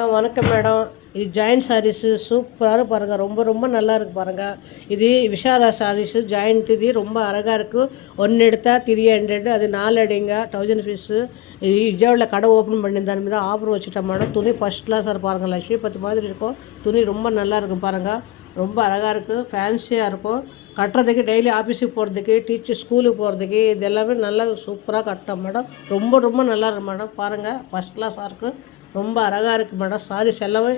வணக்கம் மேடம். இது joint sarees சூப்பராக பாருங்கள். ரொம்ப ரொம்ப நல்லா இருக்குது பாருங்கள். இது விஷாலா சாரீஸு ஜாயிண்ட். இது ரொம்ப அழகாக இருக்குது. ஒன்று எடுத்தால் 300, அது 4 அடிங்க 1000 ஃபீஸு. இது விஜயாவில் கடை ஓப்பன் பண்ணியிருந்தாலுமே தான் ஆஃபர் வச்சுட்டேன் மேடம். துணி ஃபஸ்ட் கிளாஸாக பாருங்கள். லட்சுமி பத்து மாதிரி இருக்கும். துணி ரொம்ப நல்லா இருக்கும் பாருங்கள். ரொம்ப அழகாக இருக்குது. ஃபேன்சியாக இருக்கும். கட்டுறதுக்கு டெய்லி ஆஃபீஸுக்கு போகிறதுக்கு, டீச்சர் ஸ்கூலுக்கு போகிறதுக்கு இது எல்லாமே நல்லா சூப்பராக கட்டோம் மேடம். ரொம்ப ரொம்ப நல்லா இருக்கும் மேடம். பாருங்கள், ஃபஸ்ட் கிளாஸாக இருக்குது. ரொம்ப அழகாக இருக்குது மேடம். சாரீஸ் எல்லாமே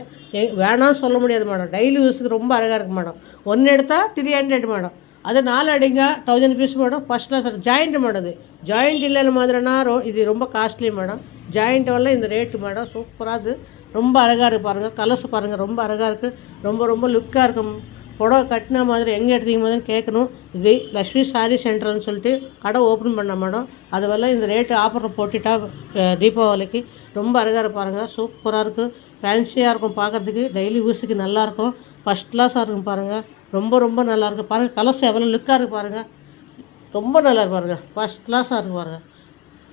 வேணாம்னு சொல்ல முடியாது மேடம். டெய்லி யூஸுக்கு ரொம்ப அழகாக இருக்குது மேடம். ஒன்று எடுத்தால் 300 மேடம். அது 4 அடிங்க 1000 piece madam. First class joint madam. இது ஜாயிண்ட் இல்லைன்னு மாதிரினா இது ரொம்ப காஸ்ட்லி மேடம். ஜாயிண்ட் வரல இந்த ரேட்டு மேடம். சூப்பராக இது ரொம்ப அழகாக இருக்குது பாருங்கள். கலர்ஸ் பாருங்கள், ரொம்ப அழகாக இருக்குது. ரொம்ப ரொம்ப லுக்காக இருக்கும். புடவை கட்டின மாதிரி எங்கே எடுத்தீங்க மாதிரின்னு கேட்கணும். இது லக்ஷ்மி சாரீ சென்டர்னு சொல்லிட்டு கடை ஓப்பன் பண்ண மேடம். அது வரல இந்த ரேட்டு ஆஃபரில் போட்டுட்டா தீபாவளிக்கு. ரொம்ப அழகாக பாருங்கள். சூப்பராக இருக்குது. ஃபேன்சியாக இருக்கும் பார்க்குறதுக்கு. டெய்லி யூஸுக்கு நல்லாயிருக்கும். ஃபஸ்ட் கிளாஸாக இருக்கும் பாருங்கள். ரொம்ப ரொம்ப நல்லாயிருக்கு பாருங்கள். கலர்ஸ் எவ்வளோ லுக்காக இருக்குது பாருங்கள். ரொம்ப நல்லா இருக்கு பாருங்கள். ஃபஸ்ட் கிளாஸாக இருக்குது பாருங்கள்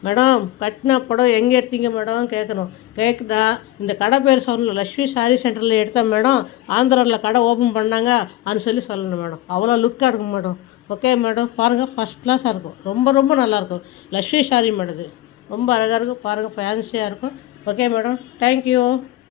மேடம். கட்டின புடவை எங்கே எடுத்தீங்க மேடம் கேட்கணும். கேட்குதா இந்த கடை பேர் சொல்லணும். லக்ஷ்மி சாரீ சென்டரில் எடுத்தேன் மேடம். ஆந்திராவில் கடை ஓப்பன் பண்ணாங்க அப்படின்னு சொல்லணும் மேடம். அவ்வளோ லுக்காக இருக்கும் மேடம். Okay madam. பாருங்கள், ஃபஸ்ட் கிளாஸாக இருக்கும். ரொம்ப ரொம்ப நல்லாயிருக்கும். லக்ஷ்மி சாரீ மேடம். இது ரொம்ப அழகாக இருக்கும் பாருங்கள். ஃபேன்சியாக இருக்கும். Okay madam. தேங்க்யூ.